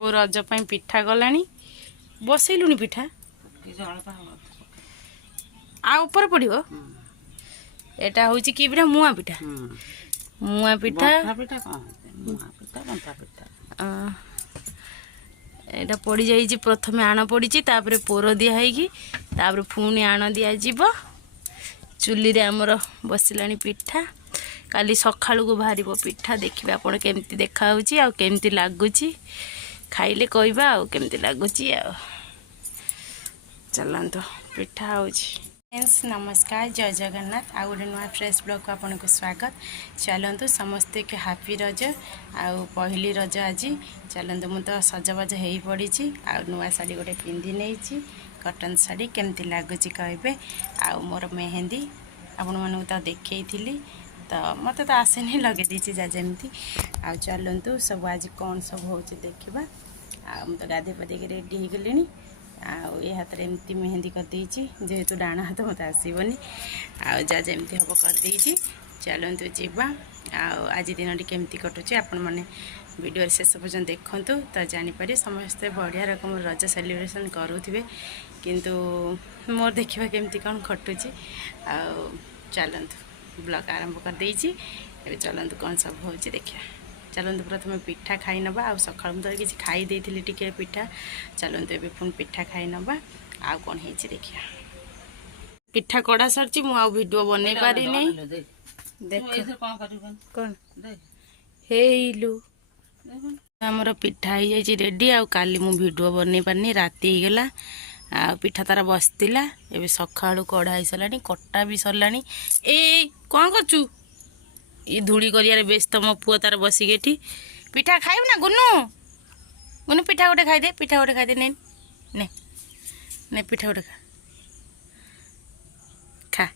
रज ପାଇଁ ପିଠା ଗଲାଣି ବସେଇଲୁଣି ପିଠା आ ऊपर पड़ो एटा होची की पिठा मुआ पिठा एटा पड़ी जाई प्रथमे आण पड़ी तापर पोर दिया है तापर पुणी आण दिया चुली रे हमर बसिलानी पिठा काली सखाळु को बाहर पिठा देखिबा आपण केमती देखा होची आ केमती लागुची खाइले कहबा आ केमती लागुची आ चलंतो पिठा होची। फ्रेंड्स नमस्कार जय जगन्नाथ आ गोटे नुआ फ्रेश ब्लॉग को आपन को स्वागत। चलंतु समस्ते के हैप्पी रज आ पहली रज आज चलंतु मु तो सजबाज हो पड़ी आ नुआ साड़ी गोटे पिंधि नहीं कटन साड़ी केमती लगुच कहबे आ मोर मेहंदी आपण मानू तो देखई तो मत तो आसेनी लगे दीची जा जमती आ चलंतु सब आज कौन सब हो देखा आ तो गाधे पाधे रेडी हो गली ये हाथ में एमती मेहंदी करदे जेहेतु डाण हाथ मत आसबनी आ जमती हम करदे चलतु जीवा आज दिन केमती कटुचे आपण मैंने वीडियो शेष पर्यटन देखूँ तो जानीपर समस्ते बढ़िया रकम रज सेलिब्रेशन करुवे किंतु मोर देखा केमती कौन कटुचे आ चलतु ब्लॉग आरंभ करदे चलतु कौन सब हो देखा चलतु प्रथम पिठा खाई नवा आ सका तो किसी खाई देती टिके पिठा चलतु ए पुणी पिठा खाई नवा आ कौन है देखिया पिठा कड़ा सरची मु वीडियो बन पारि नहीं देख कौन हेलु हमर पिठा हो जाए रेडी आ काली मु वीडियो बन पारनी राति हो गला आ पिठा तार बसला एबे सकाळु कड़ा हो सरलानी कटा भी सरलानी ए कौन करचु ये धूली करियारे व्यस्त मो पुआ तार बसिक एठी पिठा खाइब ना गुनु गुनु पिठा गोटे खाई दे ने ने ने पिठा गोटे खा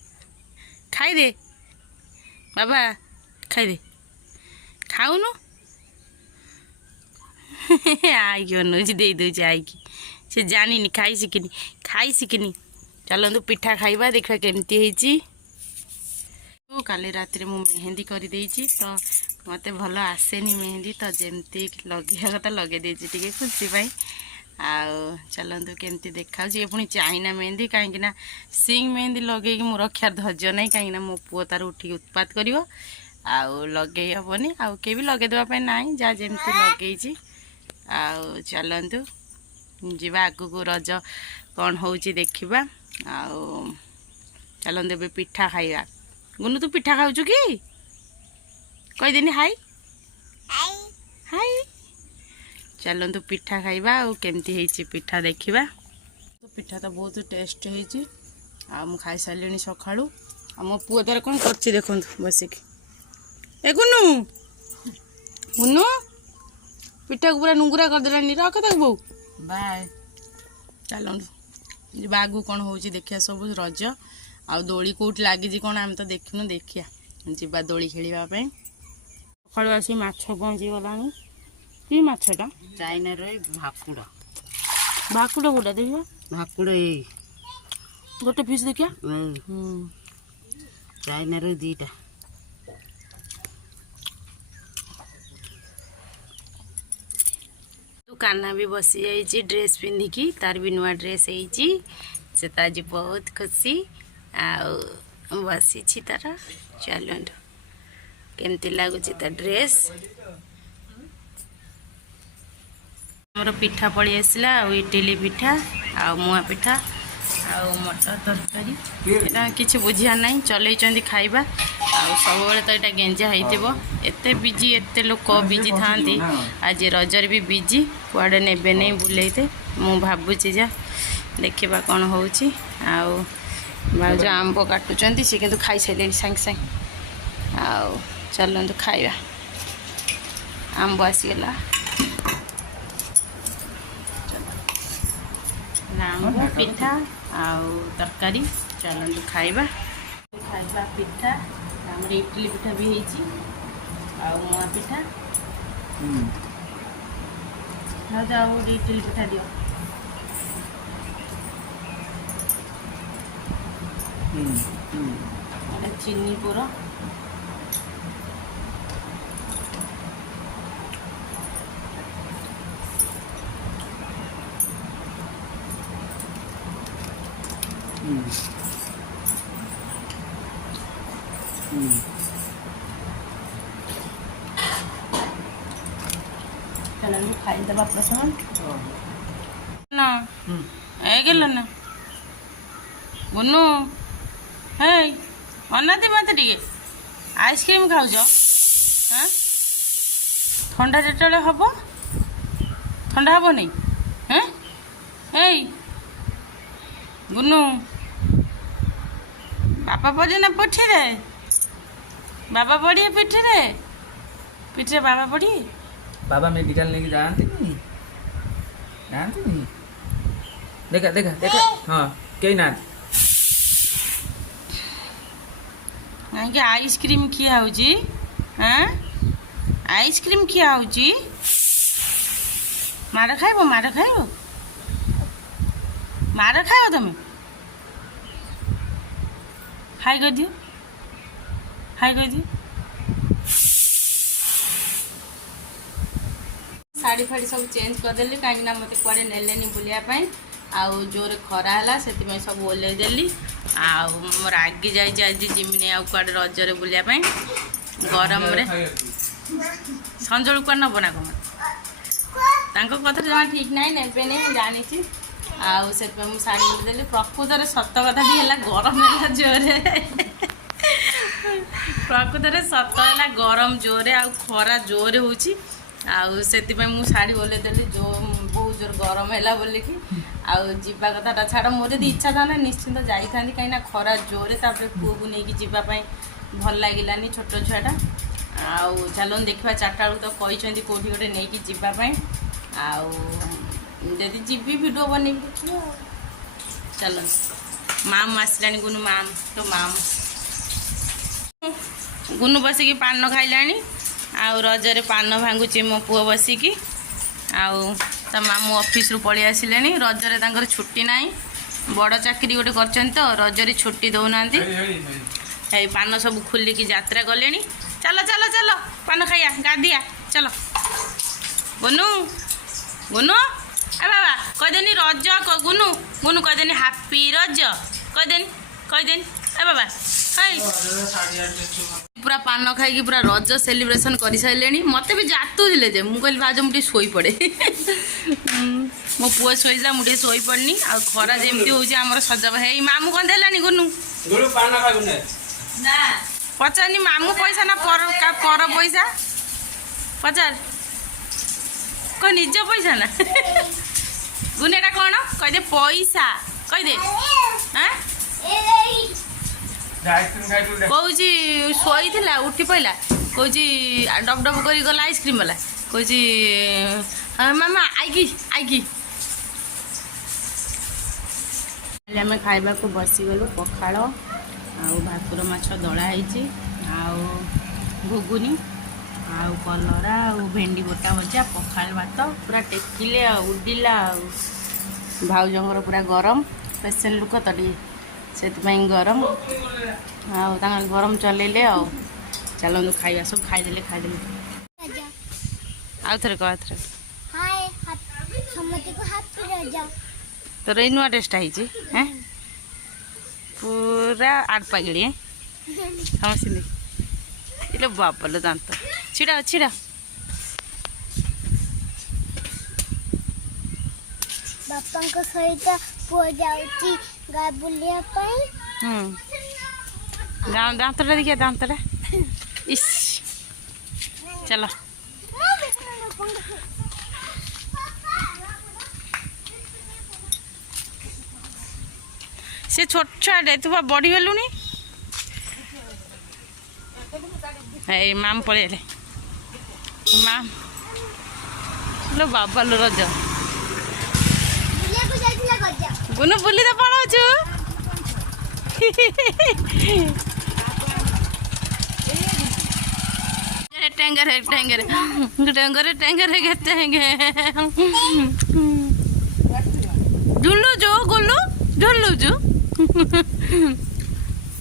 खाई दे बाबा खाई दे खाऊनु आई की अनुची दे दे आई की से जानी खाई शिखनी चलतु पिठा खाइबा देखा केमती है काली रात मु मेहंदी कर तो मत भल आसेनी मेहंदी तो जमती लगे कथा लगे टे खुशी पाई चलतु केमती देखा पुणी चाइना मेहंदी कहीं सिंग मेहंदी लगे मु रक्षार धैर्य ना कहीं मो पुओ तार उठी उत्पात कर लगे हेनी आउ के भी लगेदेवाई ना जहाँ जमती लगे चलतु जीवा आगु को रज कौन हो देखा चलतु ए पिठा खाइबा गुनु तू पिठा खाऊ कि कहीदेनी हाई हाई चलतु पिठा खाइबा केमती है पिठा देखा तो पिठा तो बहुत टेस्ट हो खाई सारे सकाळु मो पुओ तार कौन कर देखु बसिक ए गुनु गुनु पिठा को पूरा नुंगुरा करदेलानी रख तक बो बाय चलतु बागु कौन हो देखिया सब रज आ दोली कौटी लगी कौन आम तो देखनु देखिया जीवा दोली खेलवाई सकाल आसी माछ पहुँची गला कि माछटा चाइना भाकुड़ भाकुड़ गोटा देखिए भाकुड़ गोटे पीस देखिया चाइना दीटा कान्हा भी बसी जाइए ड्रेस पिंधिकी तार भी नुआ ड्रेस से आज बहुत खुशी बसी तार चलतु केमती लगुच ड्रेस मोर पिठा पड़ी आसला इडली पिठा आ मुआ पिठा आ मटर तरकारी किसी बुझिया ना चलई खाइबा सब तो यहाँ गेंजा होते बिजी एत लोक बिजी था आज रजर भी बिजी कुआड़े ने नहीं बुलेते मु भावुची जा देखा कौन हो भाज आंब काटुंट सी कि खाई सारे सांगे सांगे आउ चलतु खाइबा आंब आसीगला आंब पिठा आउ तरकारी चलतु खाइबा खाइबा पिठा आमर इडली पिठा भी होती मुआ पिठा जाओ इडली पिठा दियो चीनी पूरा चलो खाईदबा प्रथम ना गल ना बुनू हे अनादि मत टे आइसक्रीम खाऊज हाँ ठंडा जेते हम ठंडा हम नहीं हाँ हे बुनू बापा पड़े ना पिठी रे बाबा पड़िए पिठी रे पिठी रे बाबा पड़िए बाबा मेडिकल लेके जानते नहीं देखा देखा देखा हाँ कहीं ना कहीं आइसक्रीम खिया होजी हाँ आइसक्रीम खिया होजी मार खाइबो मार खाइबो मार खाओ तुम हाई कर दियो हाई कर दियो साड़ी फाड़ी सब चेंज करदेली कहीं मत कुआड़े नेलेनी बुलायापाई आउ जोरे खरा है से सब ओल्लैदेली आउ रागी जाइए आज जिमिनी आउ कुआड़े रजरे बुलायापाई गरम संजोल कुआ नब ना कम कथा जमा ठीक ना ने नहीं जानी आउ से शाढ़ी बोलीदेली प्रकृत सत कथा है गरम है जोरे प्रकृत सत है गरम जोरे आ खरा जोरे हो आउ शाढ़ी ओल्लैदेली जो बहुत जोर गरम है बोलिकी आउ जीवा कथा छाड़ मोर यदि इच्छा था ना निश्चिंत जाई था कहीं खरा जोरे पुओ को लेकिन जीवाई भल लगे छोट छुआटा आउ चलो देखा 4टा बेलू तो कहते कौटी गोटे नहीं जीवाई आदि जीवी भिडियो बन चलो मामू आसला गुनु माम तो माम गुनु बसिकी पान खाइला आउ रजरे पान भांगुची मो पुओ बसिकी आउ ता मामू ऑफिस रु पळि आसिले रजरे तांकर छुट्टी नाही बड़ चाकरी गोटे कर तो रजरे छुट्टी दौना पान सब खुलिकी यात्रा गले चलो चलो चलो पान खाइया गाधिया चलो गुनु गुनु ए बाबा कहदेनी रज गुनु गुनु कहदेनी हापी रज कहदेनी ए बाबा पूरा पान खाई पूरा रज सेलिब्रेशन कर सारे मत भी जातुले जे मुझे भाज मुझे शोई पड़े मो पुओ शोला मुझे शोई पड़नी आ खरा जमी हो सजब है मामू कौन देलानी गुनु पचारनी मामू पैसा ना पर पैसा पचार को निज पैसा ना गुन एटा कौन कहदे पैसा कहदे हाँ कौच शोई थी उठी पड़ा कौच डब डब कर गला आइसक्रीम वाला कौच मामा आईकी आईकी आम खाइबा को बसीगलु पखाड़ आउ भाकुर माछ दलाही आउ घुगुनी आउ कलरा आउ भेंडी गोटा भजा पखाड़ भात पूरा टेकिले उडिला भाउजर पूरा गरम पेसेंट लोक तो से गरम आउ गरम चलैले आउ चलो खाइबा सब खाईदे आउ थे कह थे तोर ये नुआ टेस्ट है पूरा आठ पागड़ी समझ इले बाबल दांत छिड़ा छिड़ा बापा सहित पुओ जाऊँगी गाय बुलिया दांतटा देखिए दांतटा इस चलो से छोट छुआटे तू बढ़ी गलुनी माम पलैले माम लो बाबा लो रज गुनु बुली तो पड़ाचु टेंगर टेंगर टेंगर टेंगर टेंगे झुल्लु जो गुल्लू झुल्लु जो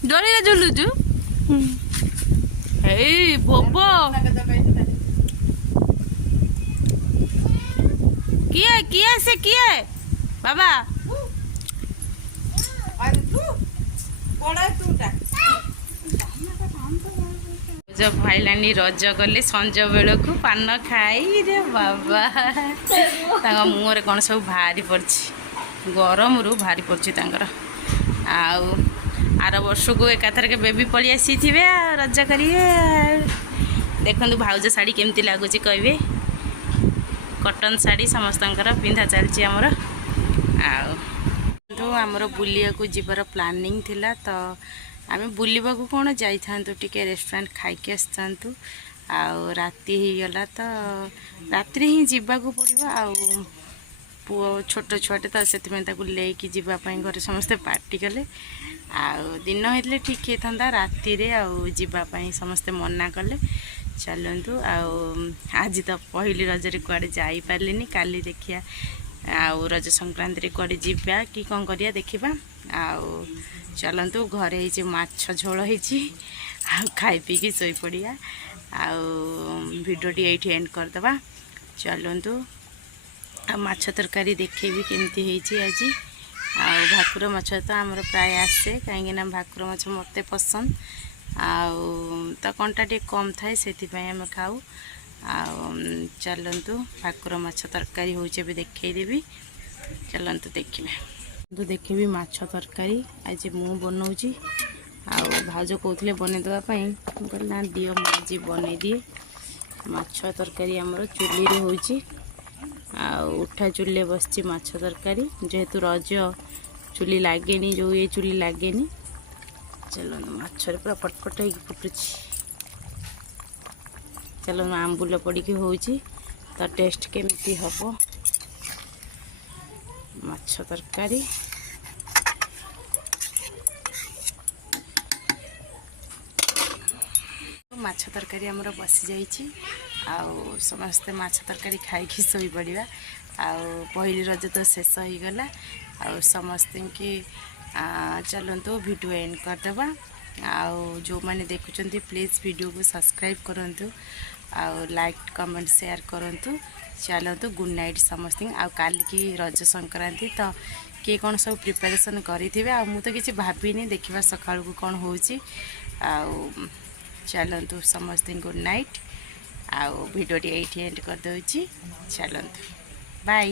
डोरी झुल्लु जो हे बोबो किए किए से किए बाबा ରଜ ଭାଇଲାଣି ରଜ ଗଲେ ସଞ୍ଜ ବେଳକୁ ପାନ ଖାଇରେ ବାବା ତାଙ୍କ ମୁହଁରେ କ'ଣ ସବୁ ବାହାରି ପଡ଼ିଛି ଗରମରୁ ବାହାରି ପଡ଼ିଛି ତାଙ୍କର। ଆଉ ଆର ବର୍ଷକୁ ଏକାଥରକେ ବେବି ପଳେଇ ଆସିଥିବେ ଆଉ ରଜ କରିବେ। ଦେଖନ୍ତୁ ଭାଉଜ ଶାଢ଼ୀ କେମିତି ଲାଗୁଛି କହିବେ। କଟନ୍ ଶାଢ଼ୀ ସମସ୍ତଙ୍କର ପିନ୍ଧା ଚାଲିଛି ଆମର। ଆଉ ଆମର ବୁଲିବାକୁ ଯିବାର ପ୍ଲାନିଂ ଥିଲା ତ ଆମେ ବୁଲିବାକୁ କ'ଣ ଯାଇଥାନ୍ତୁ ଟିକେ ରେଷ୍ଟୁରାଣ୍ଟ ଖାଇକି ଆସିଥାନ୍ତୁ। ଆଉ ରାତି ହେଇଗଲା ତ ରାତିରେ ହିଁ ଯିବାକୁ ପଡ଼ିବ। ଆଉ ପୁଅ ଛୋଟ ଛୁଆଟେ ତ ସେଥିପାଇଁ ତାକୁ ନେଇକି ଯିବା ପାଇଁ ଘରେ ସମସ୍ତେ ପାର୍ଟି କଲେ। ଆଉ ଦିନ ହେଇଥିଲେ ଠିକ୍ ହେଇଥାନ୍ତା ରାତିରେ ଆଉ ଯିବା ପାଇଁ ସମସ୍ତେ ମନା କଲେ। ଚାଲନ୍ତୁ ଆଉ ଆଜି ତ ପହିଲି ରଜରେ କୁଆଡ଼େ ଯାଇପାରିଲିନି। କାଲି ଦେଖିବା ଆଉ ରଜ ସଂକ୍ରାନ୍ତିରେ କୁଆଡ଼େ ଯିବା କି କ'ଣ କରିବା ଦେଖିବା। ଆଉ ଚାଲନ୍ତୁ ଘରେ ହେଇଛି ମାଛ ଝୋଳ ହେଇଛି ଆଉ ଖାଇ ପିଇକି ଶୋଇପଡ଼ିବା। ଆଉ ଭିଡ଼ିଓଟି ଏଇଠି ଏଣ୍ଡ କରିଦେବା। ଚାଲନ୍ତୁ ଆଉ ମାଛ ତରକାରୀ ଦେଖେଇବି କେମିତି ହେଇଛି ଆଜି। ଆଉ ଭାକୁର ମାଛ ତ ଆମର ପ୍ରାୟ ଆସେ କାହିଁକିନା ଭାକୁର ମାଛ ମୋତେ ପସନ୍ଦ। ଆଉ ତା କଣ୍ଟା ଟିକେ କମ୍ ଥାଏ ସେଥିପାଇଁ ଆମେ ଖାଉ। ଆଉ ଚାଲନ୍ତୁ ଭାକୁର ମାଛ ତରକାରୀ ହେଉଛି ଏବେ ଦେଖେଇଦେବି। ଚାଲନ୍ତୁ ଦେଖିବେ। ଦେଖିବି ମାଛ ତରକାରୀ ଆଜି ମୁଁ ବନଉଛି। ଆଉ ଭାଉଜ କହୁଥିଲେ ବନେଇଦେବା ପାଇଁ ମୁଁ କହିଲି ନା ଦିଅ ମୁଁ ଆଜି ବନେଇ ଦିଏ। ମାଛ ତରକାରୀ ଆମର ଚୁଲିରେ ହେଉଛି। ଆଉ ଉଠା ଚୁଲିରେ ବସିଛି ମାଛ ତରକାରୀ ଯେହେତୁ ରଜ ଚୁଲି ଲାଗେନି ଯେଉଁ ଏ ଚୁଲି ଲାଗେନି। ଚାଲନ୍ତୁ ମାଛରେ ପୁରା ପଟପଟ ହେଇକି ଫୁଟୁଛି। ଚାଲନ୍ତୁ ଆମ୍ବୁଲ ପଡ଼ିକି ହେଉଛି ତ ଟେଷ୍ଟ କେମିତି ହେବ ମାଛ ତରକାରୀ। ମାଛ ତରକାରୀ ଆମର ବସିଯାଇଛି। ଆଉ ସମସ୍ତେ ମାଛ ତରକାରୀ ଖାଇକି ଶୋଇପଡ଼ିବା। ଆଉ ପହିଲି ରଜ ତ ଶେଷ ହେଇଗଲା। ଆଉ ସମସ୍ତଙ୍କୁ ଚାଲନ୍ତୁ ଭିଡ଼ିଓ ଏଣ୍ଡ କରିଦେବା। ଆଉ ଯେଉଁମାନେ ଦେଖୁଛନ୍ତି ପ୍ଲିଜ୍ ଭିଡ଼ିଓକୁ ସବସ୍କ୍ରାଇବ୍ କରନ୍ତୁ ଆଉ ଲାଇକ୍ କମେଣ୍ଟ ସେୟାର କରନ୍ତୁ। ଚାଲନ୍ତୁ ଗୁଡ୍ ନାଇଟ୍ ସମସ୍ତଙ୍କୁ। ଆଉ କାଲିକି ରଜ ସଂକ୍ରାନ୍ତି ତ କିଏ କ'ଣ ସବୁ ପ୍ରିପାରେସନ୍ କରିଥିବେ। ଆଉ ମୁଁ ତ କିଛି ଭାବିନି ଦେଖିବା ସକାଳକୁ କ'ଣ ହେଉଛି। ଆଉ ଚାଲନ୍ତୁ ସମସ୍ତଙ୍କୁ ଗୁଡ୍ ନାଇଟ୍। ଆଉ ଭିଡ଼ିଓଟି ଏଇଠି ଏଣ୍ଡ କରିଦେଉଛି। ଚାଲନ୍ତୁ ବାଇ।